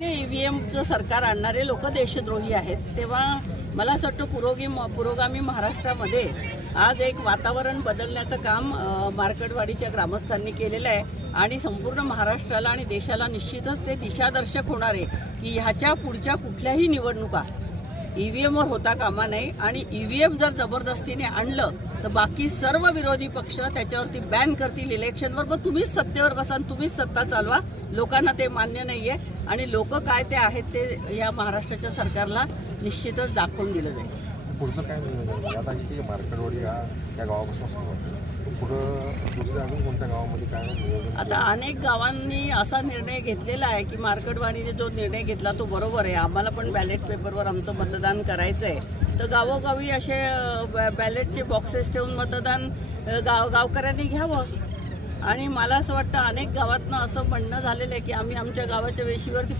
ईव्हीएमचं सरकार आणणारे लोक देशद्रोही आहेत. तेव्हा मला असं वाटतं पुरोगी पुरोगामी महाराष्ट्रामध्ये आज एक वातावरण बदलण्याचं काम मार्केटवाडीच्या ग्रामस्थांनी केलेलं आहे. आणि संपूर्ण महाराष्ट्राला आणि देशाला निश्चितच ते दिशादर्शक होणार आहे की ह्याच्या पुढच्या कुठल्याही निवडणुका ईव्हीएमवर होता कामा नये. आणि ईव्हीएम जर जबरदस्तीने आणलं तर बाकी सर्व विरोधी पक्ष त्याच्यावरती बॅन करतील इलेक्शनवर मग तुम्हीच सत्तेवर बसा तुम्हीच सत्ता चालवा. लोकांना ते मान्य नाहीये. आणि लोक काय ते आहेत ते या महाराष्ट्राच्या सरकारला निश्चितच दाखवून दिलं जाईल. पुढचं काय आता मार्केटवाडी या गावापासून पुढं अजून कोणत्या गावामध्ये काय नियोजन आता अनेक गावांनी असा निर्णय घेतलेला आहे की मार्कडवाडीने जो निर्णय घेतला तो बरोबर आहे. आम्हाला पण बॅलेट पेपरवर आमचं मतदान करायचं आहे तर गावोगावी असे बॅलेटचे बॉक्सेस ठेवून मतदान गाव गावकऱ्यांनी घ्यावं. आणि मला असं वाटतं अनेक गावातनं असं म्हणणं झालेलं आहे की आम्ही आमच्या गावाच्या वेशीवरती